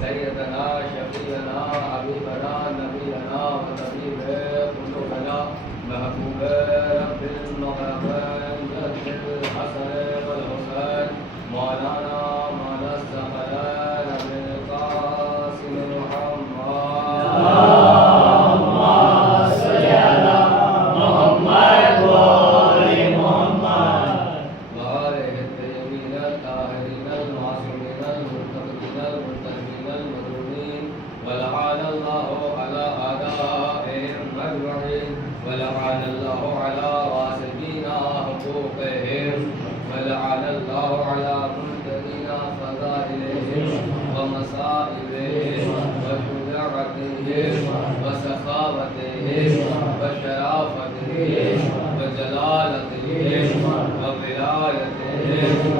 سيدنا شفيعنا حبيبنا نبينا وطبيب قلوبنا محبوب رب المغربين جد الحسن والحسين مولانا مولا الثقلين ابن القاسم محمد اللهم صل على محمد وآل محمد وآله الطيبين الطاهرين المعصومين المرتضين المنتهين المظلومين ولعن الله على أعدائهم أجمعين ولعن الله على غاصبين حقوقهم ولعن الله على منتهين فضائلهم ومصائبهم وشجاعتهم وسخاوتهم وشرافتهم وجلالتهم وولايتهم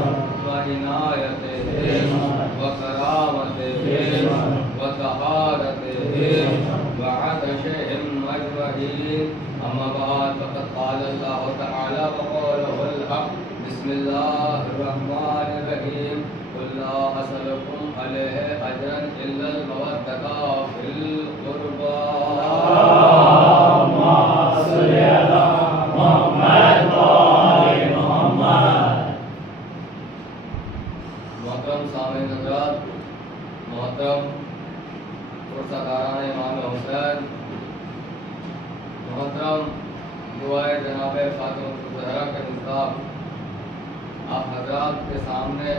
وعنايتهم وكرامتهم وطهارتهم وعطشهم أجمعين أما بعد فقد قال الله تعالى وقوله الحق بسم الله الرحمن الرحيم قل لا أسألكم عليه أجرا إلا المودة في القربى اللهم صل على محمد وآل محمد محترم سامعین حضرات محترم پرسرکاران امام حسین محترم دعائے جناب فاطمہ الزہرا کے مصطاب آپ حضرات کے سامنے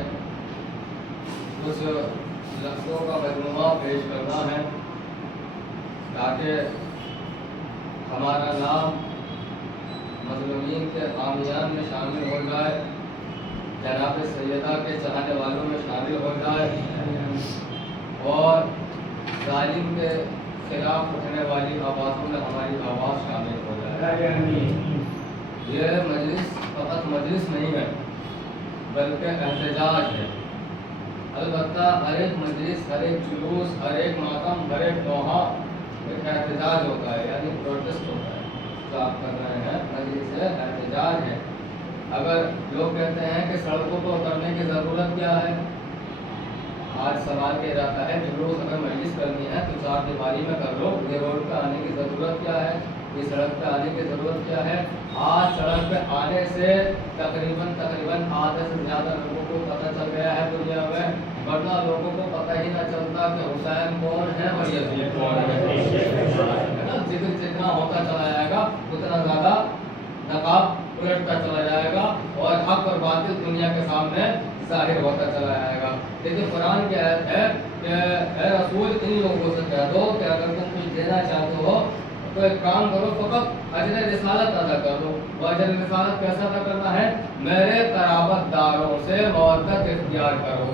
کچھ لفظوں کا مجموعہ پیش کرنا ہے تاکہ ہمارا نام مظلومین کے حامیان میں شامل ہو جائے جناب سیدہ کے چاہنے والوں میں شامل ہو جائے اور ظالم کے خلاف اٹھنے والی آوازوں میں ہماری آواز شامل ہو جائے. یہ مجلس فقط مجلس نہیں ہے بلکہ احتجاج ہے. البتہ ہر ایک مجلس، ہر ایک جلوس، ہر ایک ماتم، ہر ایک نوحہ ایک احتجاج ہوتا ہے، یعنی پروٹیسٹ ہوتا ہے. جو آپ کر رہے ہیں مجلس ہے، احتجاج ہے. اگر لوگ کہتے ہیں کہ سڑکوں پر اترنے کی ضرورت کیا ہے، آج سوال کیا جاتا ہے جلوس اگر مجلس کرنی ہے تو چار دیواری میں کر لو، یہ روڈ پہ آنے کی ضرورت کیا ہے، یہ سڑک پہ آنے کی ضرورت کیا ہے. آج سڑک پہ آنے سے تقریباً آدھے سے زیادہ لوگوں کو پتہ چل گیا ہے دنیا میں، ورنہ لوگوں کو پتہ ہی نہ چلتا کہ حسین کون ہے اور یزید کون ہے. ذکر جتنا ہوتا چلا جائے گا اتنا زیادہ نقاب الٹتا چلا جائے گا اور حق اور باطل دنیا کے سامنے ظاہر ہوتا چلا جائے گا. لیکن قرآن کی آیت ہے کہ اے رسول ان لوگوں سے کہہ دو کہ اگر تم کچھ دینا چاہتے ہو تو ایک کام کرو، فقط اجر رسالت ادا کر دو. وہ اجر رسالت کیسا ادا کرنا ہے؟ میرے قرابت داروں سے مودت اختیار کرو.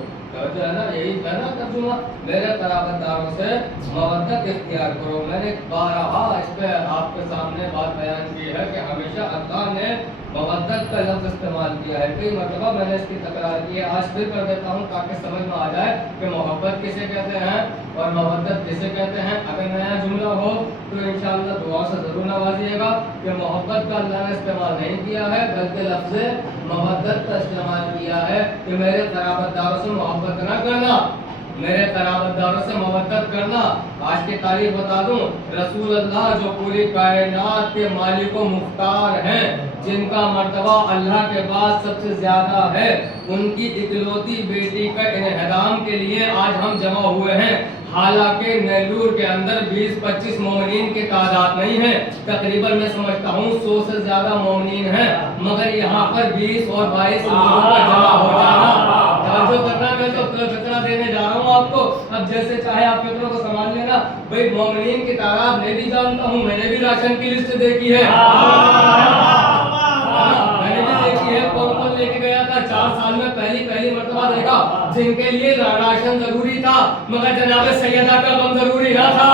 جو ہے نا یہی ہے نا ترجمہ، میرے قرابت داروں سے مودت اختیار کرو. میں نے بارہا اس پہ آپ کے سامنے بات بیان کی ہے کہ ہمیشہ اللہ نے مودت کا لفظ استعمال کیا ہے. کئی مرتبہ میں نے اس کی تکرار کی ہے، آج پھر کر دیتا ہوں تاکہ سمجھ میں آ جائے کہ محبت کسے کہتے ہیں اور مودت کسے کہتے ہیں. اگر نیا جملہ ہو تو انشاءاللہ دعا سے ضرور نوازیے گا کہ محبت کا اللہ نے استعمال نہیں کیا ہے بلکہ لفظ مودت کا استعمال کیا ہے کہ میرے قرابت داروں سے محبت نہ کرنا، میرے قرابت داروں سے مودت کرنا. آج کی تاریخ بتا دوں، رسول اللہ جو پوری کائنات کے مالک و مختار ہیں، جن کا مرتبہ اللہ کے بعد سب سے زیادہ ہے، ان کی اکلوتی بیٹی کا انہدام کے لیے آج ہم جمع ہوئے ہیں. حالانکہ نیلور کے اندر 20-25 مومنین کی تعداد نہیں ہے، تقریباً میں سمجھتا ہوں 100 سے زیادہ مومنین ہیں، مگر یہاں پر 20 اور 22 لوگوں کا جمع ہو جانا توجہ کرنا. میں تو فطرہ دینے جا رہا ہوں آپ کو، اب جیسے چاہے آپ فطروں کو سنبھال لینا. بھائی مومنین کی تعداد میں بھی جانتا ہوں، میں نے بھی راشن کی لسٹ دیکھی ہے، میں نے بھی دیکھی ہے کون کون لے کے گیا تھا. 4 سال میں پہلی مرتبہ دیکھا جن کے لیے راشن ضروری تھا مگر جناب سیدہ کا غم ضروری نہ تھا.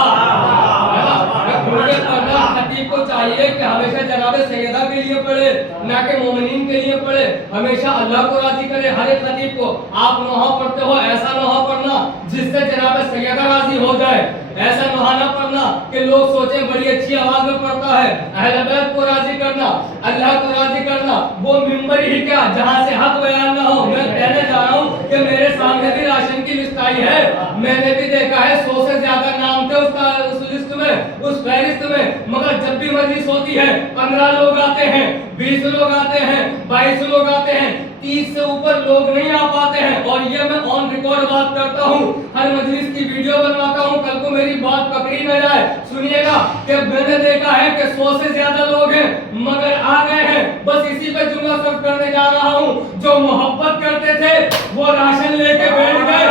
खतीब को चाहिए कि हमेशा जनाब सैयदा के लिए पढ़े, ना कि मोमिनीन के लिए पढ़े, हमेशा अल्लाह को राजी करे। हर एक खतीब को आप नोहा पढ़ते हो, ऐसा नोहा पढ़ना जिससे जनाब सैयदा राजी हो जाए। ऐसा नोहा ना पढ़ना कि लोग सोचे बड़ी अच्छी आवाज में पढ़ता है। अहले बैत को राजी करना, अल्लाह को राजी करना, वो मिंबर ही क्या जहां से हक बयान ना हो। मैं कहने जा रहा हूँ कि मेरे सामने भी राशन की लिस्ट आई है, मैंने भी देखा है 100 से ज्यादा नाम थे उस लिस्ट में, उस फहरिस्त में, मगर जब भी मजलिस होती है 15 लोग आते हैं, 20 लोग आते हैं, 22 लोग आते हैं, 30 से ऊपर लोग नहीं आ पाते हैं। और ये मैं ऑन रिकॉर्ड बात करता हूँ, हर मजलिस की वीडियो बनवाता हूँ, कल को मेरी बात पकड़ी न जाए। सुनिएगा कि मैंने देखा है कि 100 से ज्यादा लोग हैं मगर आ गए हैं। बस इसी पे जुमला सब करने जा रहा हूँ, जो मोहब्बत करते थे वो राशन लेके बैठ गए,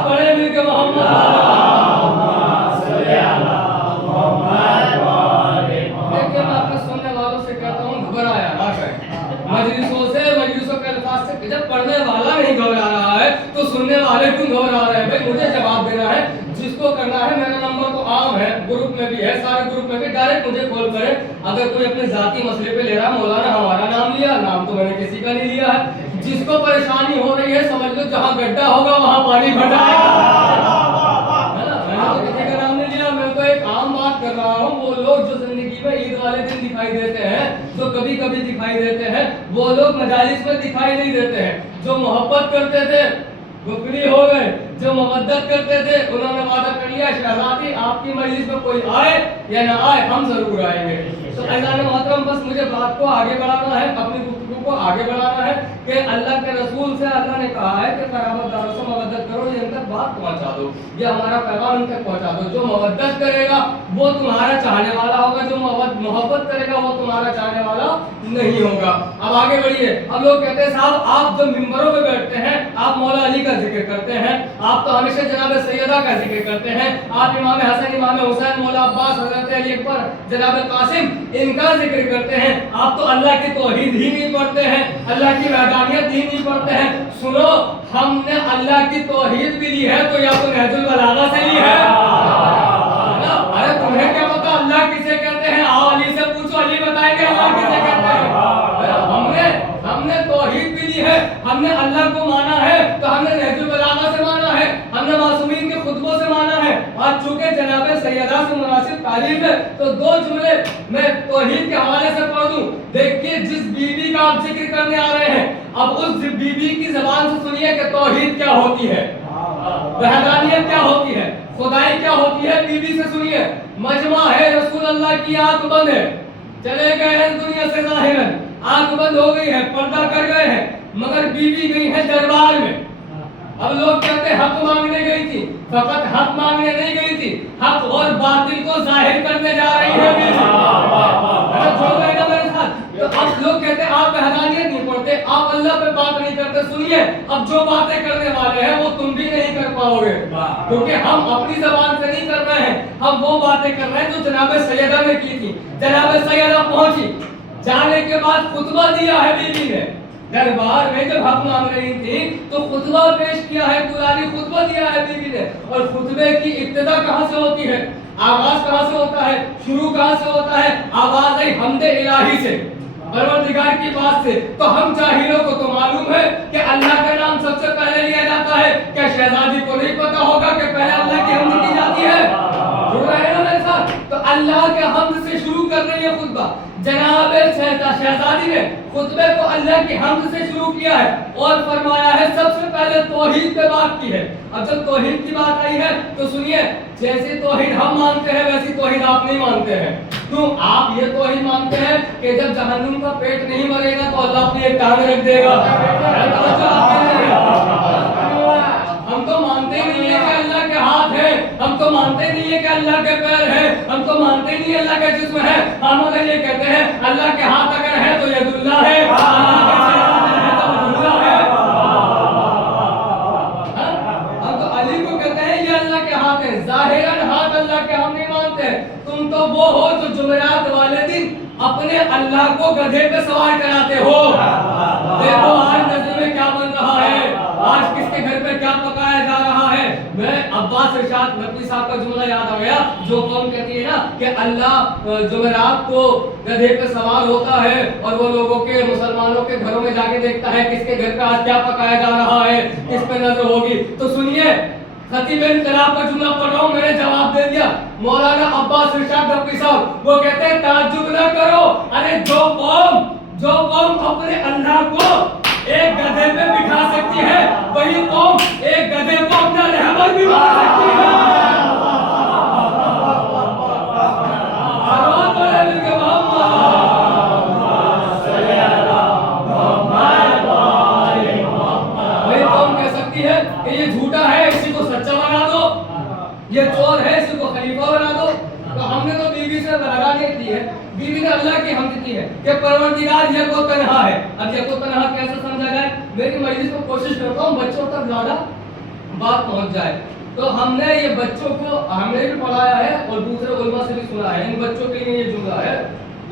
पढ़े मिलके मोहम्मद। देखिए मैं अपने सुनने वालों से कहता हूँ घबराया ना करें, मजलिसों के अल्फाज से। जब पढ़ने वाला नहीं घबरा रहा है तो सुनने वाले क्यों घबरा रहे हैं? भाई मुझे जवाब देना है, जिसको करना है। मेरा नंबर तो आम है, ग्रुप में भी है, सारे ग्रुप में भी, डायरेक्ट मुझे कॉल करे। अगर कोई अपने जाती मसले पे ले रहा है, मौलाना हमारा नाम लिया, नाम तो मैंने किसी का नहीं लिया है। जिसको परेशानी हो रही है समझ लो जहाँ गड्ढा होगा वहाँ पानी भर जाएगा। मैंने तो किसी का नाम नहीं लिया, मैं तो एक आम बात कर रहा हूँ। वो लोग जो जिंदगी में ईद वाले दिन दिखाई देते हैं, जो कभी कभी दिखाई देते हैं, वो लोग मजालिस में दिखाई नहीं देते हैं। जो मोहब्बत करते थे वो फ्री हो गए, जो मवद्दत करते थे उन्होंने वादा कर लिया शहजादी आपकी मजलिस में कोई आए या ना आए हम जरूर आएंगे। तो अज़ान मोहतरम बस मुझे बात को आगे बढ़ाना है, अपनी गुफ्तगू को आगे बढ़ाना है कि अल्लाह के रसूल से अल्लाह ने कहा है कि क़राबतदारों से मवद्दत करो, ये इन तक बात पहुंचा दो, ये हमारा पैगाम इन तक पहुंचा दो। जो मवद्दत करेगा वो तुम्हारा चाहने वाला होगा, जो मोहब्बत करेगा वो तुम्हारा चाहने वाला नहीं होगा। अब आगे बढ़िए। अब लोग कहते हैं साहब आप जब मिंबरों पे बैठते हैं आप मौला अली का जिक्र करते हैं, आप तो हमेशा जनाब सैयदा का जिक्र करते हैं, आप इमाम हसन, इमाम हुसैन, मौला अब्बास, हजरत अली अकबर, जनाब कासिम इनका जिक्र करते हैं। आप तो अल्लाह की तौहीद ही नहीं पढ़ते हैं, अल्लाह की वहदानियत ही नहीं पढ़ते हैं। सुनो, हमने अल्लाह की तौहीद भी ली है तो या तो नहजुल बलागा से ली है। अरे तुम्हें क्या पता अल्लाह किसे कहते हैं? आओ अली से पूछो, अली बताएंगे अल्लाह किसे कहते हैं। हमने तौहीद भी ली है, हमने अल्लाह को माना है तो हमने नहजुल बलागा से माना है, हमने मासूमीन के खुतबों से माना है। आज चूंकि जनाब सैयदा से मुनासिब तारीफ है तो दो जुमले मैं तौहीद के हवाले से पढ़ दूं। देखिए जिस बीवी का आप जिक्र करने आ रहे हैं, अब उस बीवी की ज़बान से सुनिए कि तौहीद क्या होती है, वहदानियत क्या होती है, खुदाई क्या होती है। बीवी से सुनिए, मजमा है रसूल अल्लाह की आंख बंद है, चले गए हैं दुनिया से ज़ाहिरन, आंख बंद हो गई है, पर्दा कर गए हैं, मगर बीवी गई है दरबार में। अब लोग कहते हैं हक मांगने गई थी, फकत हक मांगने नहीं गई थी, हक और बातिल को जाहिर करने जा रही है बीवी। मेरे साथ तो अब लोग कहते हैं आप वहदानियत नहीं पढ़ते, आप अल्लाह पे बात नहीं करते। सुनिए, अब जो बातें करने वाले हैं वो तुम भी नहीं कर पाओगे, क्योंकि हम अपनी जबान से नहीं कर रहे हैं, हम वो बातें कर रहे हैं जो जनाब सैयदा ने की थी। जनाब सैयदा पहुंची, जाने के बाद खुतबा दिया है बीवी ने दरबार में, जब हक मांग रही थी तो खुतबा पेश किया है, कुरानी खुतबा दिया है बीवी ने। और खुतबे की इब्तिदा कहाँ से होती है, आगाज कहाँ से होता है, शुरू कहाँ से होता है? आवाज आई हमदे इलाही से, परवरदिगार की बात से। तो हम जाहिलों को तो मालूम है कि अल्लाह का नाम सबसे पहले लिया जाता है। क्या शहजादी को नहीं पता होगा कि पहले अल्लाह की हम्द की जाती है? जुड़ रहे हैं ना मेरे साथ? तो अल्लाह के हम्द से शुरू कर रही है खुतबा। जनाब शहजादी ने खुतबे को अल्लाह की हम्द से शुरू किया है और फरमाया है सबसे पहले तौहीद पे बात की है। अब जब तौहीद की बात आई है तो सुनिए, जैसे तौहीद हम मानते हैं वैसी तौहीद आप नहीं मानते हैं। क्यों? आप ये तौहीद मानते हैं कि जब जहन्नुम का पेट नहीं भरेगा तो अल्लाह अपनी एक टांग रख देगा। हम तो मानते ही नहीं है कि अल्लाह के हाथ है, हम तो मानते नहीं है कि अल्लाह के पैर है, हम तो मानते नहीं अल्लाह का जिस्म है। हम अगर ये कहते हैं अल्लाह के हाथ अगर है तो यदुल्लाह है, हम तो अली को कहते हैं ये अल्लाह के हाथ है, जाहिरन हाथ अल्लाह के हम नहीं मानते। तुम तो वो हो जो जुमेरात वाले दिन अपने अल्लाह को गधे पे सवार कराते हो। देखो आज किसके घर पे क्या पकाया जा रहा है। मैं अब्बास इरशाद नकवी साहब का जुमला याद आ गया, जो कौम कहती है ना कि अल्लाह जुमेरात को गधे पे सवार होता है और वो लोगों के, मुसलमानों के घरों में जाके देखता है किसके घर पे आज क्या पकाया जा रहा है, किस पे नजर होगी। तो सुनिए, खतीब इनकलाब का जुमला पढ़ रहा हूं, मैंने जवाब दे दिया। मौलाना अब्बास इरशाद नकवी साहब वो कहते हैं ताज्जुब ना करो, अरे जो कौम अपने अल्लाह को एक गधे पे बिठा सकती है, वही कौम एक गधे को अपना रहबर भी बना सकती है। वही कौम कह सकती है कि ये झूठा है, इसी को सच्चा बना दो, ये चोर है, इसी को खलीफा बना दो। तो हमने तो बीवी से लगाने की है, बीवी ने अल्लाह की हमद की है कि परवरदिगार ये को तन्हा है। अब ये को तन्हा कैसे समझा जाए, मेरी मजलिस में कोशिश करता हूँ बच्चों तक ज्यादा बात पहुंच जाए। तो हमने ये बच्चों को हमने भी पढ़ाया है और दूसरे उलमा से भी सुना है। इन बच्चों के लिए ये जुमला है,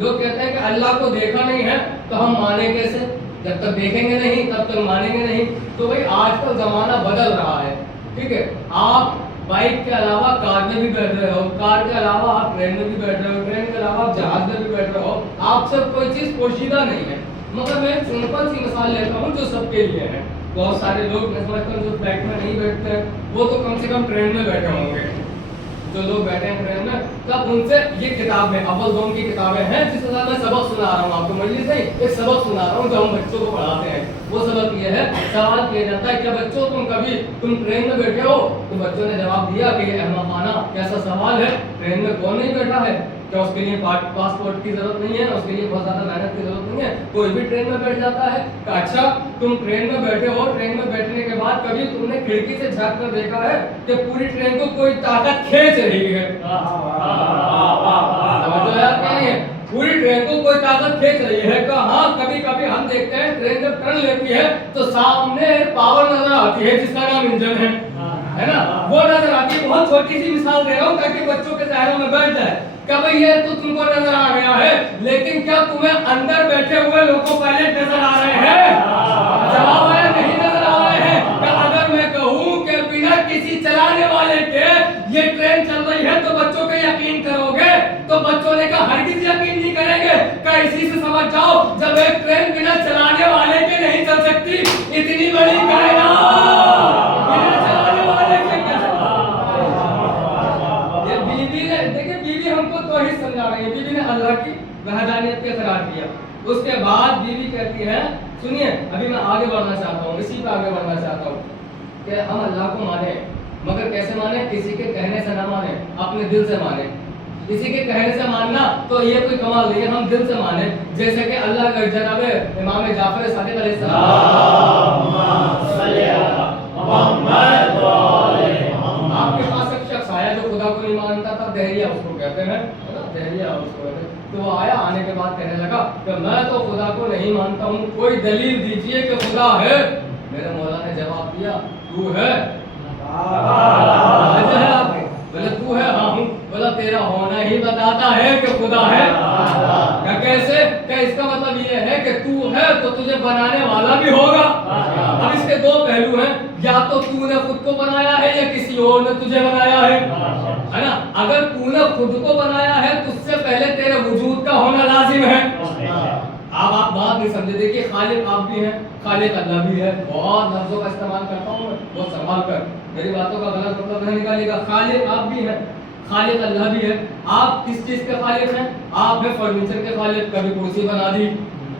लोग कहते हैं कि अल्लाह को देखा नहीं है तो हम माने कैसे, जब तक देखेंगे नहीं तब तक मानेंगे नहीं। तो भाई आजकल जमाना बदल रहा है, ठीक है। आप बाइक के अलावा कार में भी बैठ रहे हो, कार के अलावा आप ट्रेन में भी बैठ रहे हो, ट्रेन के अलावा आप जहाज में भी बैठ रहे हो, आपसे कोई चीज पोशीदा नहीं है। मगर मैं सिंपल सी मिसाल लेता हूँ जो सबके लिए है। बहुत सारे लोग मैं समझता हूँ जो फ्लाइट में नहीं बैठते वो तो कम से कम ट्रेन में बैठे होंगे। जो लोग बैठे हैं ट्रेन में, तब उनसे ये किताब है, अव्वल दोम की किताबें हैं, जिसके साथ मैं सबक सुना रहा हूँ आपको, मजलिस नहीं, एक सबक सुना रहा हूँ जो हम बच्चों को पढ़ाते हैं। वो सबक ये है, सवाल किया जाता है क्या बच्चों तुम ट्रेन में बैठे हो, तो बच्चों ने जवाब दिया कि ये अहमकाना कैसा सवाल है, ट्रेन में कौन नहीं बैठा है, क्या उसके लिए पासपोर्ट की जरूरत नहीं है, उसके लिए बहुत ज्यादा मेहनत की जरूरत नहीं है, कोई भी ट्रेन में बैठ जाता है। अच्छा तुम ट्रेन में बैठे हो, ट्रेन में बैठने के बाद कभी तुमने खिड़की से झांक कर देखा है कि पूरी ट्रेन को कोई ताकत खींच रही है, पूरी ट्रेन को कोई ताकत खींच रही है? हाँ, कभी कभी हम देखते हैं ट्रेन जब टर्न लेती है तो सामने पावर नजर आती है जिसका नाम इंजन है ना, वो नजर आती है। बहुत छोटी सी मिसाल दे रहा हूँ ताकि बच्चों के चेहरों में बैठ जाए। क्या भाई ये तो तुमको नजर आ गया है, लेकिन क्या तुम्हें अंदर बैठे हुए लोगों पायलट नजर आ रहे हैं? जवाब है नहीं नजर आ रहे हैं। क्या अगर मैं कहूँ कि बिना किसी चलाने वाले के ये ट्रेन चल रही है तो बच्चों पे यकीन करोगे? तो बच्चों ने कहा हरगिज़ यकीन नहीं करेंगे। क्या इसी से समझ जाओ जब एक ट्रेन बिना चलाने वाले के नहीं चल सकती, इतनी बड़ी कायनात बिना चलाने वाले के कैसे? ये बीवी ने देखिए, बीवी हमको तौहीद समझा रही है, बीवी ने अल्लाह की वहदानियत का इकरार किया। उसके बाद बीवी कहती है सुनिए अभी मैं आगे बढ़ना चाहता हूँ, इसी पे आगे बढ़ना चाहता हूँ कि हम अल्लाह को माने, मगर कैसे माने? किसी के कहने से ना माने, अपने दिल से माने। किसी के कहने से मानना तो ये कोई कमाल नहीं है, हम दिल से माने। जैसे कि अल्लाह का जनाब इमाम जाफर सादिक अलैहिस्सलाम, आपके पास एक शख्स आया जो खुदा को नहीं मानता था, दहरिया उसको कहते हैं, दहरिया उसको कहते हैं। तो वो आया, आने के बाद कहने लगा कि मैं तो खुदा को नहीं मानता हूँ, कोई दलील दीजिए कि खुदा है। मेरे मौला ने जवाब दिया तू है? बोले तू है? हाँ हूँ। बोला तेरा होना ही बताता है कि खुदा है। क्या कैसे? क्या इसका मतलब ये है कि तू है तो तुझे बनाने वाला भी होगा। अब इसके दो पहलू हैं, या तो तूने खुद को बनाया है या किसी और ने तुझे बनाया है ना। अगर तूने खुद को बनाया है तो उससे पहले तेरे वजूद का होना लाजिम है। अब आप बात नहीं समझे, देखिए खालिक आप भी हैं, खालिक अल्लाह भी है। बहुत लफ्जों का इस्तेमाल करता हूँ मैं, बहुत संभाल कर, मेरी बातों का गलत मतलब नहीं निकालिएगा। खालिक आप भी हैं, खालिक अल्लाह भी है। आप किस चीज के खालिक हैं? आप है फर्नीचर के खालिक। कभी कुर्सी बना दी,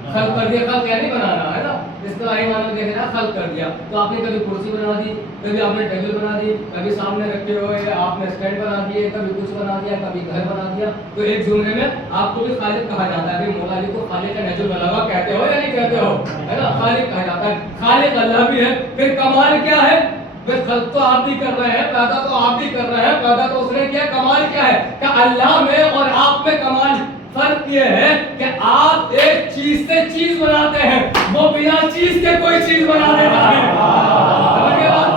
खल्क कर दिया, खल्क क्या नहीं बनाना है ना, इस्तिलाही माने में देख रहा खल्क कर दिया। तो आपने कभी कुर्सी बना दी, कभी आपने टेबल बना दी, कभी सामने रखे हुए आपने स्टैंड बना दिए, कभी कुछ बना दिया, कभी घर बना दिया। तो एक जुमले में आपको भी खालिक कहा जाता है। अभी मौला जी को खालिक का नजुल बलागा कहते हो या नहीं कहते हो, है ना, खालिक कहा जाता है। खालिक अल्लाह भी है। फिर कमाल क्या है? वे खल्क तो आप भी कर रहे हैं, पैदा तो आप भी कर रहे हैं, पैदा तो उसने किया। कमाल क्या है? कि अल्लाह में और आप में कमाल फर्क ये है कि आप एक चीज से चीज बनाते हैं, वो बिना चीज के कोई चीज बना देता है। समझ गए बात?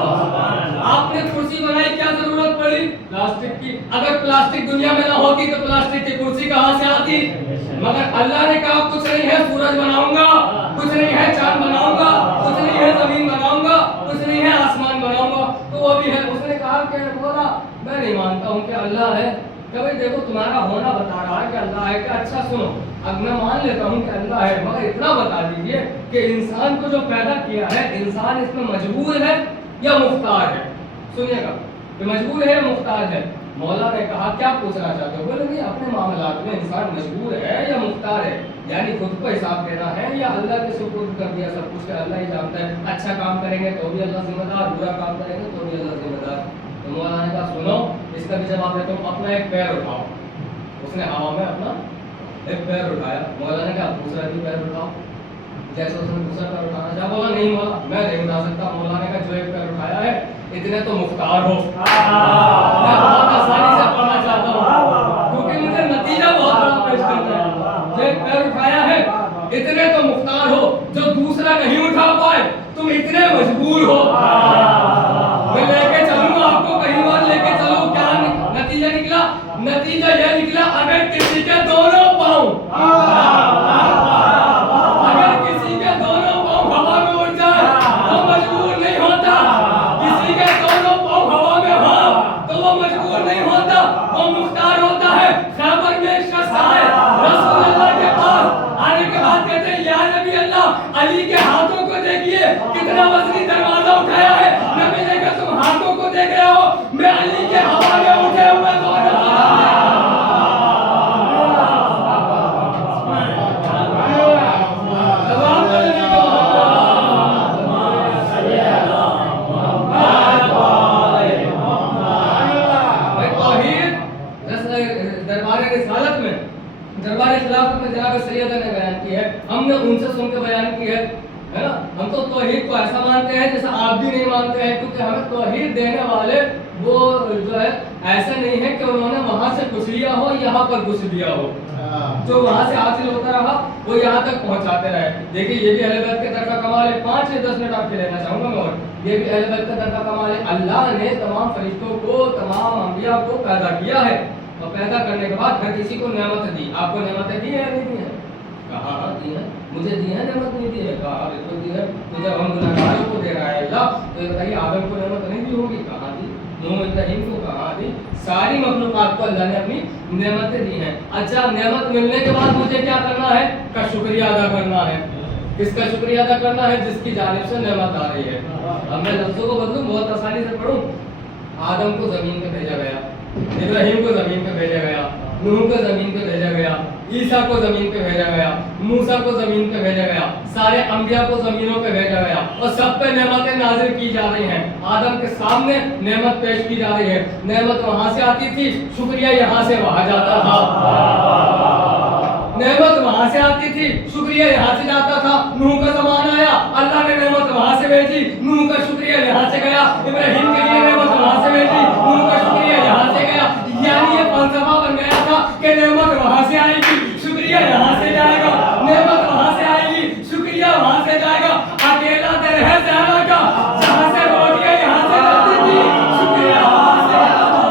आपने कुर्सी बनाई, क्या जरूरत पड़ी? प्लास्टिक की। अगर प्लास्टिक दुनिया में ना होती तो प्लास्टिक की कुर्सी कहाँ से आती? मगर अल्लाह ने कहा कुछ नहीं है सूरज बनाऊंगा, कुछ नहीं है चांद बनाऊंगा, कुछ नहीं है जमीन बनाऊंगा, कुछ नहीं है आसमान तो वो भी है। उसने कहा कि बोला मैं नहीं मानता हूँ कि अल्लाह है। कि भाई देखो तुम्हारा होना बता रहा है कि अल्लाह है, कि अच्छा सुनो अब मैं मान लेता हूँ कि अल्लाह है, मगर इतना बता दीजिए कि इंसान को जो पैदा किया है, इंसान इसमें मजबूर है या मुख्तार है? सुनिएगा, कि मजबूर है या मुख्तार है? मौला ने कहा क्या पूछना चाहते हो? बोले नहीं, अपने मामलात में इंसान मजबूर है या मुख्तार है, यानी खुद को हिसाब देना है या अल्लाह के सुपुर्द कर दिया सब कुछ, अल्लाह ही जानता है। अच्छा काम करेंगे तो भी अल्लाह जिम्मेदार, बुरा काम करेंगे तो भी अल्लाह जिम्मेदार। तो मौला ने कहा सुनो इसका भी जवाब है, तुम अपना एक पैर उठाओ। उसने हवा में अपना एक पैर उठाया। मौला ने कहा दूसरा भी पैर उठाओ। जैसे उसने दूसरा पैर उठाना चाहा, बोला नहीं मौला मैं नहीं उठा सकता। मौला ने कहा जो एक पैर उठाया है इतने तो मुख्तार हो। मैं बहुत आसानी से पढ़ना चाहता हूँ क्योंकि मुझे नतीजा बहुत बड़ा पेश करना है। जो एक पैर उठाया है इतने तो मुख्तार हो, जो दूसरा नहीं उठा पाए तुम इतने मजबूर हो। मैं लेके चलूंगा आपको कहीं और लेके चलूं। क्या नतीजा निकला? नतीजा यह निकला अगर किसी के दोनों पांव अली के हाथों को देखिए कितना वजनी दरवाजा उठाया है। नबी ने कहा तुम हाथों को देख रहे हो, मैं अली के हवा में उठे हुए दरबार खिलाफत में जनाब सैयद ने बयान की है, हमने उनसे सुन के बयान की है ना। हम तो तौहीद को ऐसा मानते हैं जैसा आप भी नहीं मानते हैं, क्योंकि हमें तौहीद देने वाले वो जो है ऐसे नहीं है कि उन्होंने वहां से कुछ लिया हो यहाँ पर कुछ दिया हो। जो वहां से हासिल होता रहा वो यहाँ तक पहुंचाते रहे। देखिए ये भी अहले बैत के दर का कमाल है। 5 या 10 मिनट आपके लेना चाहूंगा मैं। और ये भी अहले बैत के दर का कमाल है। अल्लाह ने तमाम फरिश्तों को, तमाम अंबिया को पैदा किया है और पैदा करने के बाद हर किसी को नेमत दी। आपको नेमतें दी है या नहीं दी है? कहा दी है। मुझे दी है नेमत नहीं दी है? कहा बिल्कुल दी है। तो जब हम गुनाहगारों को दे रहा है अल्लाह, तो बताइए आदम को नेमत नहीं दी होगी? कहा दी। नूह इब्राहीम को कहा दी। सारी मखलूकात को अल्लाह ने अपनी नेमतें दी हैं। अच्छा नेमत मिलने के बाद मुझे क्या करना है? का शुक्रिया अदा करना है। किसका शुक्रिया अदा करना है? जिसकी जानिब से नेमत आ रही है। अब मैं लफ्जों को बदलूं, बहुत आसानी से पढ़ूं। आदम को जमीन पे भेजा गया, इब्राहीम को जमीन पे भेजा गया, नूह को जमीन पे भेजा गया, ईसा को जमीन पे भेजा गया, मूसा को जमीन पे भेजा गया, सारे अंबिया को जमीनों पे भेजा गया और सब पे नेमतें नाजिल की जा रही हैं। आदम के सामने नेमत पेश की जा रही है। नेमत वहां से आती थी, शुक्रिया यहाँ से वहां जाता था। नेमत वहां से आती थी, शुक्रिया यहाँ से जाता था। नूह का ज़माना आया, अल्लाह ने नेमत वहां से भेजी, नूह का शुक्रिया यहाँ से गया। इब्राहीम के लिए नेमत वहां से भेजी, नूह का शुक्रिया यहाँ से गया। यानी ये फलसफा बन गया था कि नेमत वहां से आएगी, शुक्रिया यहाँ से जाएगा। नेमत वहां से आएगी, शुक्रिया वहां से जाएगा। अकेला दर है ज़हरा का, जहाँ से रोटियां यहाँ से जाती थी, शुक्रिया वहां से जाता था।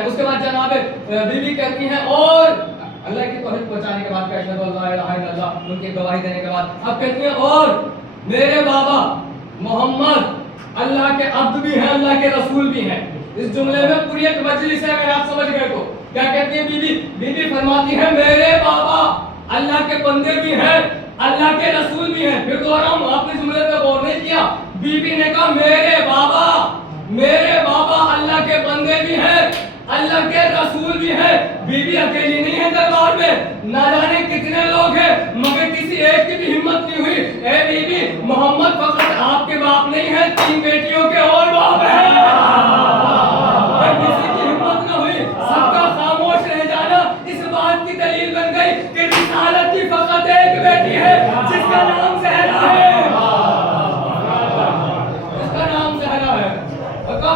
उसके बाद जनाब बीबी कहती हैं और अल्लाह की तौहीद पहुंचाने के बाद अशहदु अल्ला इलाहा इल्लल्लाह उनकी गवाही देने के बाद अब कहती हैं और मेरे बाबा मोहम्मद अल्लाह के अब्द भी हैं, अल्लाह के रसूल भी हैं। इस जुमले में पूरी एक मजलिस है, अगर आप समझ गए तो। क्या कहती है बीबी? बीबी फरमाती है मेरे बाबा अल्लाह के बंदे भी हैं, अल्लाह के रसूल भी हैं। फिर दोहराऊं, आपने जुमले पे गौर नहीं किया। बीबी ने कहा मेरे बाबा अल्लाह के बंदे भी हैं, अल्लाह के रसूल भी है। बीबी अकेली नहीं है दरबार में, ना जाने कितने लोग हैं, मगर किसी एक की भी हिम्मत नहीं हुई। ए बीबी, मोहम्मद फकत आपके बाप नहीं है, 3 बेटियों के और बाप हैं। किसी की हिम्मत न हुई, सबका खामोश रह जाना इस बात की दलील बन गई कि रिसालत की फकत एक बेटी है जिसका नाम ज़हरा है।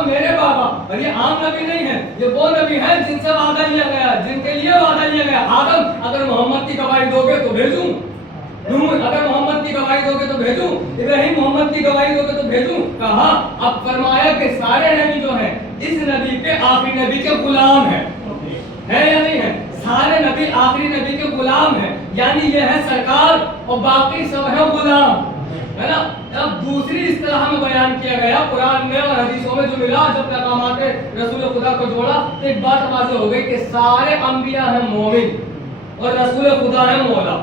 मेरे बाबा, और ये आम नबी नहीं है, ये वो नबी है जिनसे वादा लिया गया, जिनके लिए वादा लिया गया। आदम अगर मोहम्मद की गवाही दोगे तो भेजूं, नूह अगर मोहम्मद की गवाही गवाही दोगे तो भेजूं, इब्राहिम मोहम्मद की गवाही दोगे तो भेजूं। कहा, अब फरमाया कि सारे नबी जो हैं इस नबी के आखिरी नबी के गुलाम हैं, है या नहीं है? सारे नबी आखिरी नबी के गुलाम हैं, यानी ये है सरकार और बाकी सब है गुलाम, है ना। अब दूसरी इस्तिलाह में बयान किया गया कुरान में और हदीसों में जो मिला, जब पैगामात रसूल खुदा को जोड़ा तो एक बात वाज़ेह हो गई कि सारे अंबिया हैं मोमिन और रसूल खुदा है मौला।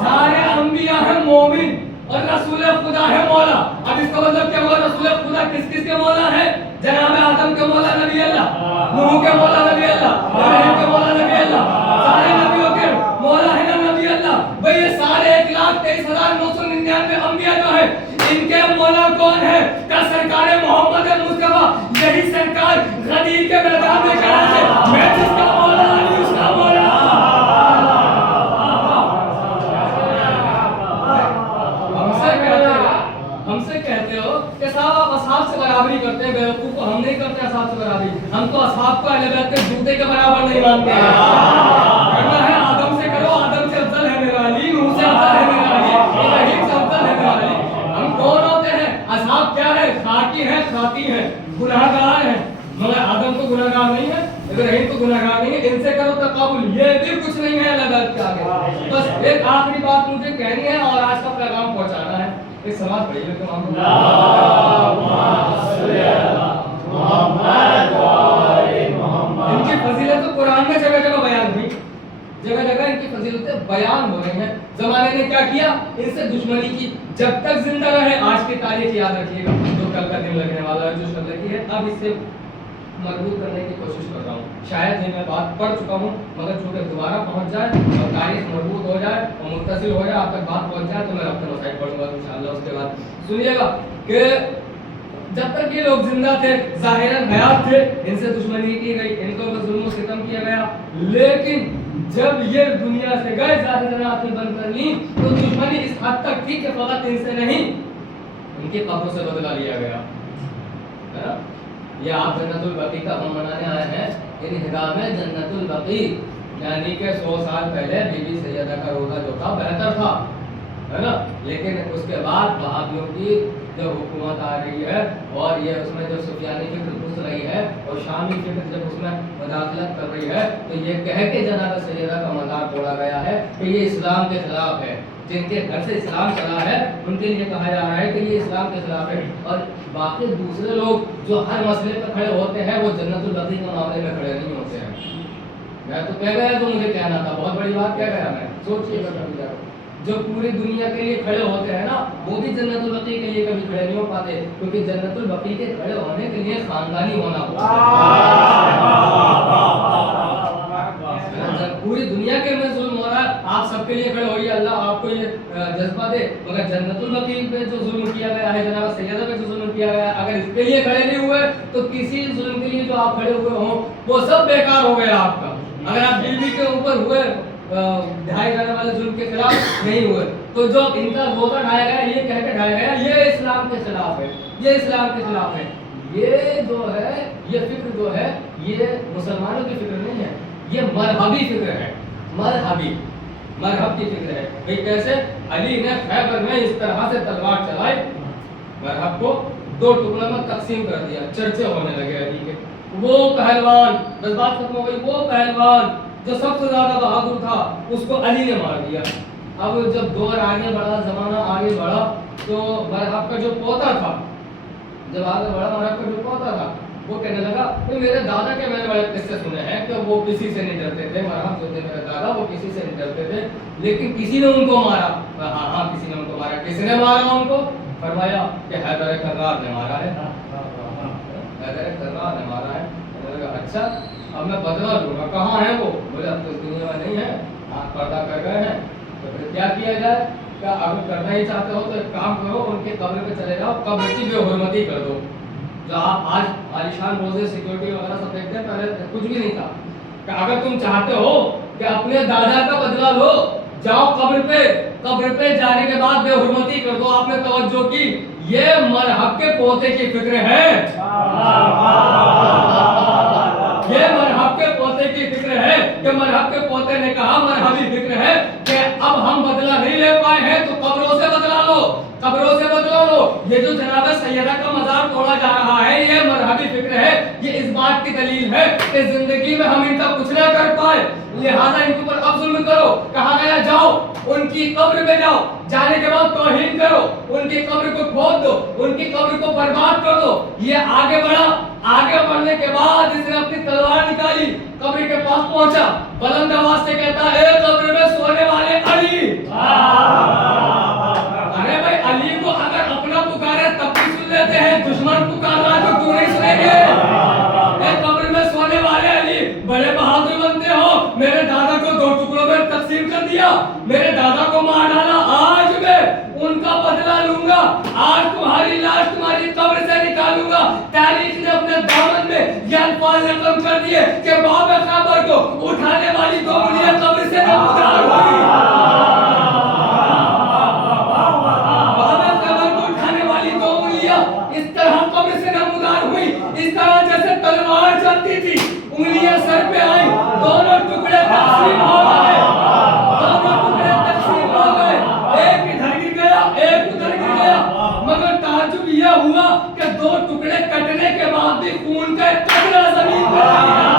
सारे अंबिया हैं मोमिन और रसूल खुदा है मौला। अब इसका मतलब क्या हुआ? रसूल खुदा किस किस के मौला है? जनाब आदम के मौला नबी अल्लाह, नूह के मौला नबी अल्लाह, इब्राहिम के मौला नबी अल्लाह, सारे नबियों के मौला है ना नबी अल्लाह। भाई ये सारे 1,23,999 अंबिया जो है इनके मौला कौन है? क्या सरकार मोहम्मद मुस्तफा, यही सरकार गदीर के मैदान में खड़ा है, मैं जिसका मौला अली उसका मौला। हमसे कहते हो कि साहब आप असहाब से बराबरी करते हैं, बेवकूफ को हम नहीं करते असहाब से बराबरी, हम तो असहाब को अहले बैत के जूते के बराबर नहीं मानते हैं। करना है आदम से करो, आदम से अफजल है मेरा अली, नूह से अफजल है मेरा अली, इब्राहिम से अफजल है मेरा अली। हम कौन होते हैं? असहाब क्या है? खाकी है, खाती है, गुनाहगार है, मगर आदम तो गुनाहगार नहीं है, इब्राहिम तो गुनाहगार नहीं है, इनसे करो तकाबुल, ये भी कुछ नहीं है अहले बैत के आगे। बस एक आखिरी बात मुझे कहनी है और आज का पैगाम पहुंचाना है। एक सवाल पढ़िए कि इनकी फजीलत तो कुरान में जगह जगह बयान हुई, जगह जगह इनकी फजीलतें बयान हो रही हैं। जमाने ने क्या किया? इनसे दुश्मनी की। जब तक जिंदा रहे, आज की तारीख याद रखिएगा, जो कल का दिन लगने वाला है, जो शब लगी है, अब इससे मजबूत करने की कोशिश कर रहा हूँ। शायद ये मैं बात पढ़ चुका हूँ, मगर चूंकि दोबारा पहुँच जाए और तारीख मजबूत हो जाए और मुत्तसिल हो जाए, आप तक बात पहुँच जाए, तो मैं अपने मसाइल पढ़ूंगा इंशाअल्लाह। उसके बाद सुनिएगा कि जब तक ये लोग जिंदा थे, ज़ाहिरन हयात थे, इनसे दुश्मनी की गई, इनको जुल्म और सितम किया गया। लेकिन जब ये दुनिया से गए, ज़ाहिरन आंखें बंद कर ली, तो दुश्मनी इस हद तक थी कि फकत इनसे नहीं, इनके कब्रों से बदला लिया गया, है ना। ये आप जन्नतुल बकी का हम मनाने आए हैं, इन हिदाम जन्नतुल बकी, यानी कि 100 साल पहले बीबी सैयदा का रोज़ा जो था बेहतर था, है ना। लेकिन उसके बाद वहाबियों की जो हुकूमत आ रही है और ये उसमें जो सुफियानी फिक्र घुस रही है और शामी फिक्र जब उसमें मुदाखलत कर रही है, तो ये कह के जनाब सैयदा का मज़ार तोड़ा गया है कि ये इस्लाम के खिलाफ है। जिनके घर से इस्लाम चला है उनके लिए कहा जा रहा है कि ये इस्लाम के खिलाफ है, और बाकी दूसरे लोग जो हर मसले पर खड़े होते हैं वो जन्नतुल बकी के मामले में खड़े नहीं होते हैं। मैं तो कह गया, तो मुझे कहना था, बहुत बड़ी बात कह गया मैं, सोचिएगा कभी जाकर। जो पूरी दुनिया के लिए खड़े होते हैं ना, वो भी जन्नतुल बकी के लिए कभी खड़े नहीं हो पाते, क्योंकि जन्नतुल बकी के खड़े होने के लिए खानदानी होना होता है। पूरी दुनिया के में जुल्म हो रहा है, आप सबके लिए खड़े होइए, अल्लाह आपको ये जज्बा दे। मगर जन्नतुल बकी पे जो जुल्म किया गया है, जनाब सैयदा पे जो जुल्म किया गया है, अगर इसके लिए खड़े नहीं हुए तो किसी जुल्म के लिए जो आप खड़े हुए हों वो सब बेकार हो गया आपका। अगर आप बीवी के ऊपर हुए ढाए जाने वाले जुल्म के खिलाफ नहीं हुए, तो जो इनका रोजा ढाया गया, ये कह के ढाया गया, ये इस्लाम के खिलाफ है, ये इस्लाम के खिलाफ है। ये जो है, ये फिक्र जो है, ये मुसलमानों की फिक्र नहीं है, ये मरहबी फिक्र है, मरहब की फिक्र है। भाई कैसे? अली ने खैबर में इस तरह से तलवार चलाई, मरहब को 2 टुकड़ों में तकसीम कर दिया, चर्चे होने लगे अली के। वो पहलवान, बस बात खत्म हो गई, वो पहलवान जो सबसे ज्यादा बहादुर था, उसको अली ने मार दिया। अब जब दौर आगे बढ़ा, जमाना आगे बढ़ा, तो मरहब का जो पोता था, जब आगे बढ़ा, मरहब का जो पोता था, वो कहने लगा कि मेरे दादा के मैंने बड़े किस्से सुने हैं कि वो किसी से नहीं डरते थे, मरहब जो थे मेरे दादा, वो किसी से नहीं डरते थे, लेकिन किसी ने उनको मारा। हाँ, किसी ने उनको मारा। किसने मारा उनको? फरमाया कि हैदर कर्रार ने मारा है, हैदर कर्रार ने मारा है। अच्छा, अब मैं बदला लूंगा। कहाँ है वो? बोले अब तो दुनिया में नहीं है, आप पर्दा कर गए हैं। तो फिर क्या किया जाए? क्या अगर करना ही चाहते हो तो एक काम करो, उनके कब्र पे चले जाओ, कब्र की बेहुरमती कर दो। जो आप आज आलिशान रोजे सिक्योरिटी वगैरह सब देखते हैं, पहले कुछ भी नहीं था। कि अगर तुम चाहते हो कि अपने दादा का बदला लो, जाओ कब्र पे जाने के बाद बेहुरमती कर दो। आपने तवज्जो की, ये मरहब के पोते की फिक्र है, ये मरहब के पोते की फिक्र है कि मरहब के पोते ने कहा, मरहबी फिक्र है कि अब हम बदला नहीं ले पाए हैं तो कब्रों से बदला लो, कब्रों से बदला लो। ये जो जनाब सैयदा का मजार तोड़ा जा रहा है, ये मजहबी फिक्र है, ये इस बात की दलील है कि जिंदगी में हम इनका कुछ ना कर पाए, लिहाजा इनके ऊपर अब जुल्म करो। कहा गया जाओ उनकी कब्र में जाओ, जाने के बाद तौहीन करो, उनकी कब्र को खोद दो, उनकी कब्र को बर्बाद कर दो। ये आगे बढ़ा, आगे बढ़ने के बाद इसने अपनी तलवार निकाली, कब्र के पास पहुंचा, बुलंद आवाज से कहता है कब्र में सोने वाले अली। अरे भाई अली को अगर अपना पुकारे तब भी सुन लेते हैं, दुश्मन पुकार रहा है तो क्यों नहीं सुनेंगे? कब्र में सोने वाले अली, बड़े बहादुर बनते हो, मेरे दादा को दो टुकड़ों में तकसीम कर दिया, मेरे दादा को मार डाला, आज मैं उनका बदला लूंगा, आज तुम्हारी लाश तुम्हारी कब्र से निकालूंगा। तारीख ने अपने दामन में ये अल्फाज रकम कर दिए कि बाब खैबर को उठाने वाली दो उंगलियां कब्र से नमदार हुई, बाब खैबर को उठाने वाली दो उंगलियां इस तरह कब्र से नमदार हुई, इस तरह जैसे तलवार चलती थी, उंगलियां सर पे आई, दोनों टुकड़े तकसीम हो गए, दोनों टुकड़े तकसीम हो गए, एक इधर गिर गया, एक उधर गिर गया, मगर ताज्जुब यह हुआ कि दो टुकड़े कटने के बाद भी खून का एक कतरा जमीन पर नहीं गिरा।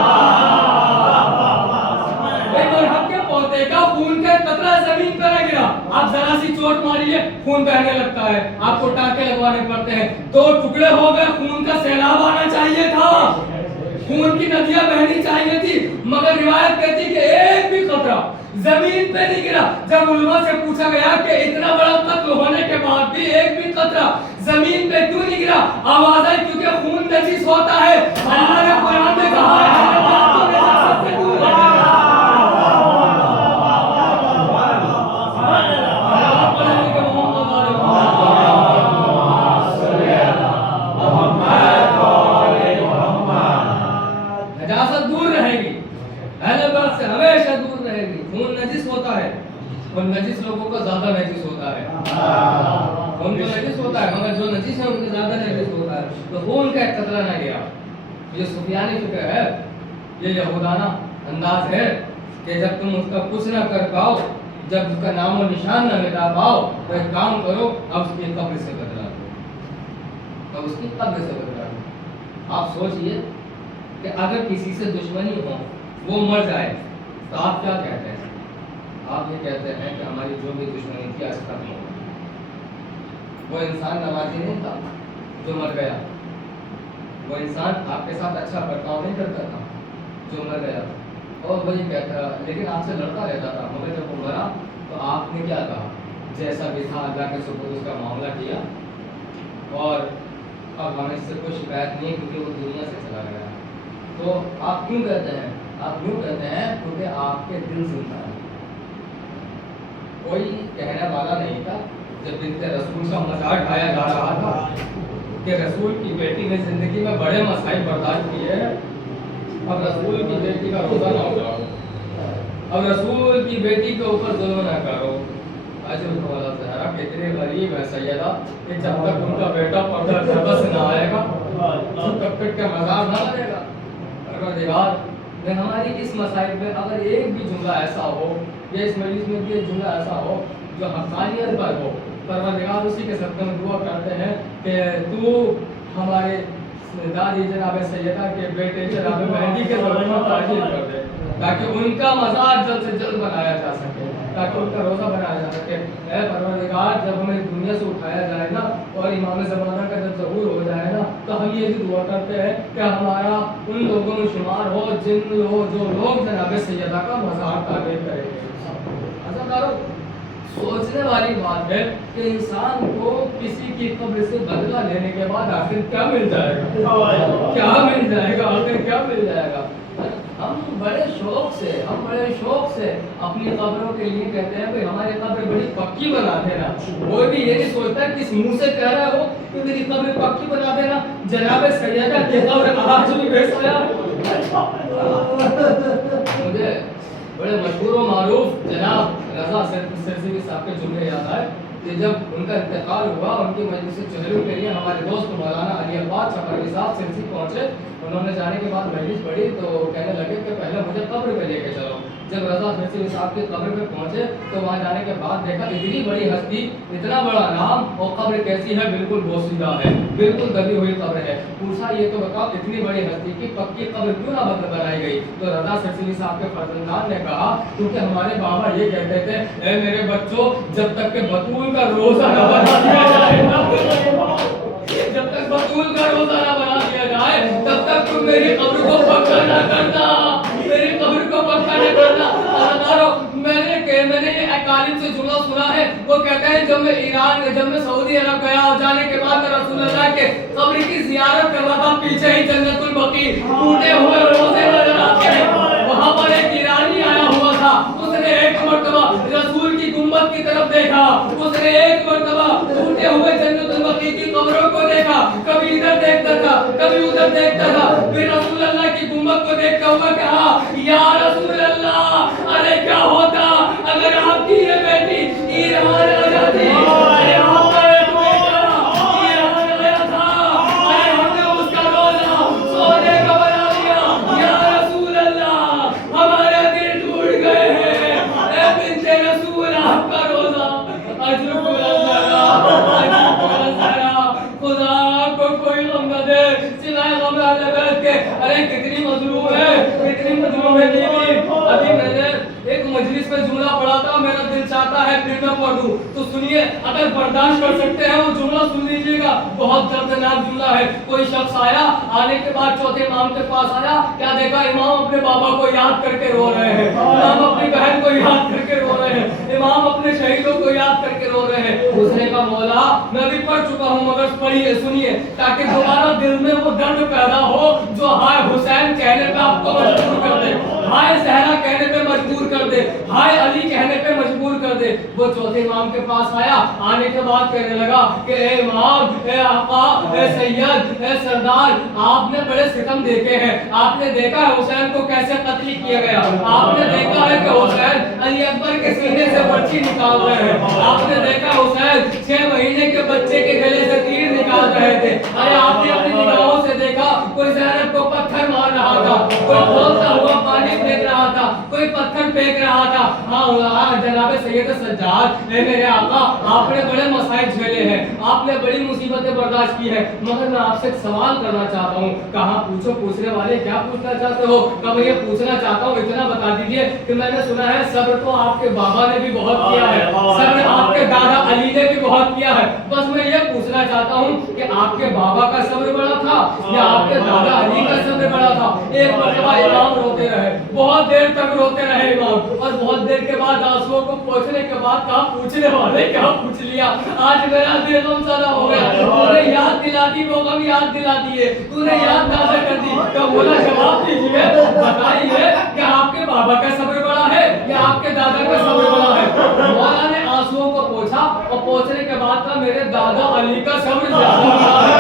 मरहब के पौधे का खून का कतरा जमीन पर नहीं गिरा। आप जरा सी चोट मारिए खून बहने लगता है, आपको टाके लगवाने पड़ते हैं, दो टुकड़े हो गए, खून का सैलाब आना चाहिए था, खून की नदियां बहनी चाहिए थी, मगर रिवायत कहती कि एक भी कतरा जमीन पे नहीं गिरा। जब उलमा से पूछा गया कि इतना बड़ा कत्ल होने के बाद भी एक भी कतरा जमीन पे क्यों नहीं गिरा, आवाज आई क्योंकि खून नजीस होता है। अल्लाह ने कुरान में कहा है नजासत दूर रहेगी, अहले बैत से हमेशा दूर रहेगी। खून नजिस होता है और नजिस लोगों का ज्यादा नजिस होता है, खून तो नजिस होता है मगर जो नजिस है उनके ज्यादा नजिस होता है, तो खून का एक कतरा ना गया। ये सुफियानी फिक्र है, ये यहूदाना अंदाज है कि जब तुम उसका कुछ ना कर पाओ, जब उसका नाम और निशान ना मिटा पाओ, तो एक काम करो, अब उसकी कब्र से बदला दो, अब उसकी कब्र से बदला दो। आप सोचिए कि अगर किसी से दुश्मनी हो, वो मर जाए, तो आप क्या कहते हैं? आप ये कहते हैं कि हमारी जो भी दुश्मनी थी आज खत्म हो गई। वो इंसान नमाजी नहीं था जो मर गया, वो इंसान आपके साथ अच्छा बर्ताव नहीं करता था जो मर गया, और वो ये कहता लेकिन आपसे लड़ता रहता था, मगर जब वो मरा तो आपने क्या कहा? जैसा भी था अल्लाह के सुपुर्द उसका मामला किया, और अब हमें इससे कोई शिकायत नहीं क्योंकि वो दुनिया से चला गया। तो आप क्यों कहते हैं? आप क्यों कहते हैं? क्योंकि आपके दिल जिंदा है। कोई कहने वाला नहीं था जब बिन्ते रसूल का मजाक ढाया जा रहा था कि रसूल की बेटी ने जिंदगी में बड़े मसाइल बर्दाश्त किए हैं, अब रसूल की बेटी का रोजा ना उठाओ, अब रसूल की बेटी के ऊपर जुल्म ना करो। अजब वाला ज़हरा कितने गरीब है सैयदा कि जब तक उनका बेटा पर्दा पर्दा से ना आएगा तब तक के मज़ाक ना बनेगा। परवरदिगार ने हमारी इस मसाइल में अगर एक भी जुमला ऐसा हो या इस मजलिस में भी एक जुमला ऐसा हो जो हक़ानियत पर हो, परवरदिगार उसी के सदक़े में दुआ करते हैं कि तू हमारे दादी जनाब सैयदा के बेटे जनाब मेहंदी के ज़रूर ताज़ीर कर दे, ताकि उनका मज़ार जल्द से जल्द बनाया जा सके, ताकि उनका रोज़ा बनाया जा सके। ऐ परवरदिगार, जब हमें दुनिया से उठाया जाए ना और इमाम ज़माना का जब ज़हूर हो जाए ना, तो हम ये भी दुआ करते हैं कि हमारा उन लोगों में शुमार हो जो लोग जनाब सैयदा का मज़ार तामीर करेंगे। सोचने वाली बात है कि इंसान को किसी की कब्र से बदला लेने के बाद आखिर क्या मिल जाएगा? क्या मिल जाएगा? आखिर क्या मिल जाएगा? हम बड़े शौक से अपनी कब्रों के लिए कहते हैं भाई हमारी कब्र बड़ी पक्की बना देना। कोई भी ये नहीं सोचता किस मुंह से कह रहा हो कि मेरी कब्र पक्की बना देना। जनाब सैयदा की कब्र आज भी वैसा है। मुझे बड़े मशहूर और मारूफ जनाब रज़ा सिरसी साहब के जुमले याद आए कि जब उनका इंतकाल हुआ, उनकी मजलिस चहलू के लिए हमारे दोस्त मौलाना अली अब्बास सफरवी साहब सिरसी पहुँचे। उन्होंने जाने के बाद मजलिस पढ़ी तो कहने लगे कि पहले मुझे कब्र पे लेके चलो। जब रज़ा फिर से साहब की कब्र पे पहुंचे तो वहां जाने के बाद देखा इतनी बड़ी हस्ती, इतना बड़ा नाम, और कब्र कैसी है, बिल्कुल बोसीदा है, बिल्कुल दबी हुई कब्र है। पूछा ये तो बताओ इतनी बड़ी हस्ती की पक्की कब्र क्यों ना बनाई गई? तो रज़ा सिरसिली साहब के फर्जंदान ने कहा क्योंकि हमारे बाबा ये कहते थे, ए मेरे बच्चों, जब तक के बतूल का रोजा न बना दिया जाए, जब तक बतूल का रोजा ना बना दिया जाए तब तक तुम मेरी कब्र को पक्का ना करना, मेरी कब्र को पक्का ना करना। मैंने ये अकालिम से जुमला सुना है, वो कहते हैं जब मैं सऊदी अरब गया और जाने के बाद रसूलुल्लाह के कब्र की ज़ियारत कर रहा था, पीछे ही जन्नतुल बकी टूटे हुए रोजे नजर आते हैं। वहां पर एक ईरानी आया हुआ था, उसने एक मर्तबा रसूल की गुंबद की तरफ देखा, उसने एक मर्तबा टूटे हुए जन्नतुल बकी की कब्रों को देखा, कभी इधर देखता था कभी उधर देखता था, फिर रसूलुल्लाह की गुंबद को देखता हुआ कहा, या रसूलुल्लाह, अरे क्या होता अगर आपकी ये बेटी ईरान आ जाती? अरे आपका एक बेटा ईरान आया था, अरे हमने उसका रोजा सोने का बना लिया, या रसूल अल्लाह, हमारे दिल टूट गए हैं, ए बिन्ते रसूल, आपका रोजा खुदा को कोई गम न दे सिवाय गम अहले बैत के। अरे कितनी मजलूम है, कितनी मजलूम है बीवी। अभी मैंने एक मजलिस में जुमला पढ़ा था, मेरा दिल चाहता है फिर मैं पढ़ दूं, तो सुनिए, अगर बर्दाश्त कर सकते हैं वो जुमला सुन लीजिएगा, बहुत दर्दनाक जुमला है। कोई शख्स आया, आने के बाद चौथे इमाम के पास आया, क्या देखा, इमाम अपने बाबा को याद करके रो रहे हैं, इमाम अपनी बहन को याद करके रो रहे हैं, इमाम अपने शहीदों को याद करके रो रहे हैं। उसने कहा मौला मैं भी पढ़ चुका हूँ मगर पढ़िए सुनिए, ताकि दोबारा दिल में वो दर्द पैदा हो जो हाय हुसैन कहने पे आपको मजबूर कर दे, हाय ज़हरा कहने पे मजबूर कर दे, हाय अली कहने पे मजबूर कर दे। वो चौथे इमाम के पास आया, आने के बाद कहने लगा कि ए इमाम, ए आका, ए सैयद, ए सरदार, आपने बड़े सितम देखे हैं, आपने देखा है हुसैन को कैसे कत्ल किया गया, आपने देखा है कि हुसैन अली अकबर के सीने से पर्ची निकाल रहे हैं, आपने देखा हुसैन 6 महीने के बच्चे के गले से तीर निकाल रहे थे। अरे आपने अपनी निगाहों से देखा कोई ज़ैनब को पत्थर मार रहा था, कोई बोलता हुआ पानी फेंक रहा था, कोई पत्थर फेंक रहा था। हाँ जनाब सैयद सज्जाद, ए मेरे आका, आपने बड़े मसाइल झेले हैं, आपने बड़ी मुसीबतें बर्दाश्त की है, मगर मैं आपसे एक सवाल करना चाहता हूँ। कहा पूछो, पूछने वाले क्या पूछना चाहते हो? कब ये पूछना चाहता हूँ, इतना बता दीजिए कि मैंने सुना है सब्र तो आपके बाबा ने भी बहुत किया है, सब्र आपके दादा अली ने भी बहुत किया है, बस मैं ये पूछना चाहता हूँ कि आपके बाबा का सब्र बड़ा था या आपके दादा अली का सब्र बड़ा था? एक मरतबा इमाम रोते रहे, बहुत देर तक रोते रहे इमाम, और बहुत देर के बाद आंसुओं को पोंछने के बाद कहा पूछने वाले क्या पूछ लिया, आज मेरा दिल गमज़दा हो गया, तूने याद दिला दी, वो गम याद दिला दिए, तूने याद ताज़ा कर दी। तो बोला जवाब दीजिए, बताइए कि आपके बाबा का सब्र बड़ा है या आपके दादा का सब्र बड़ा है? मौला ने आंसुओं को पोंछा और पोंछने के बाद कहा मेरे दादा अली का सब्र ज्यादा बड़ा है,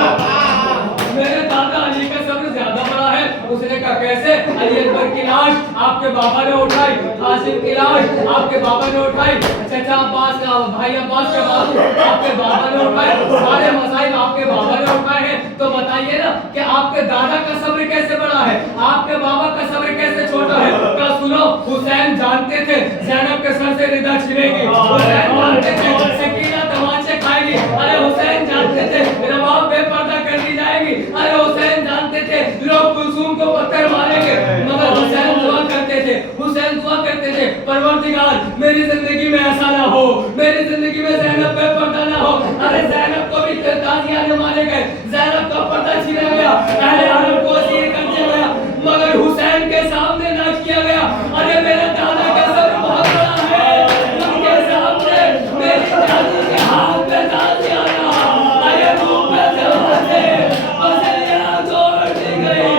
मेरे दादा अली का सब्र ज्यादा बड़ा है। उसने कहा कैसे? अली अकबर की लाश आपके बाबा ने उठाई, कासिम की लाश आपके बाबा ने उठाई, चाचा अब्बास का भाई अब्बास का बाबू आपके बाबा ने उठाए, सारे मसाइब आपके बाबा ने उठाए हैं। तो बताइए ना कि आपके दादा का सब्र कैसे बड़ा है, आपके बाबा का सब्र कैसे छोटा है? कल सुनो, हुसैन जानते थे ज़ैनब के सर से रिदा छिनेगी, हुसैन जानते थे सकीना तमाचे खाएगी, अरे हुसैन जानते थे रबाब बेपर्दा कर दी जाएगी, अरे हुसैन जानते थे लोग कुलसूम को पत्थर मारेंगे, मगर हुसैन दुआ करते थे, हुसैन दुआ करते थे परवरदिगार मेरी जिंदगी में ऐसा ना हो, मेरी जिंदगी में ज़ैनब बेपर्दा ना हो। अरे ज़ैनब को भी ताज़ियाने मारे गए, ज़ैनब का पर्दा छीना गया, अहले आलम को असीर कर दिया गया, मगर हुसैन के सामने ना किया गया। अरे मेरे दादा का सब्र बहुत बड़ा है, उनके सामने मेरी दादी के हाथ पे ताज़ियाना, अरे मुंह पे जवाने पसलियां तोड़ दी गई,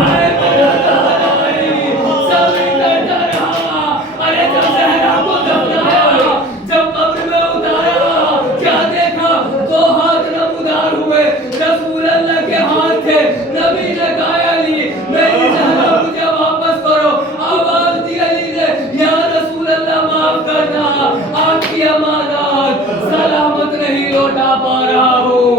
अरे मेरा दादा सब्र करता रहा। अरे जब ज़हरा को दफनाया, जब कब्र में उतारा, क्या देखा? 2 हाथ नमूदार हुए, रसूल अल्लाह के हाथ थे, नबी ने कहा अली मेरी ज़हरा मुझे वापस करो। आवाज दी अली ने, या रसूल अल्लाह माफ करना, आपकी अमानत सलामत नहीं लौटा पा रहा हूँ।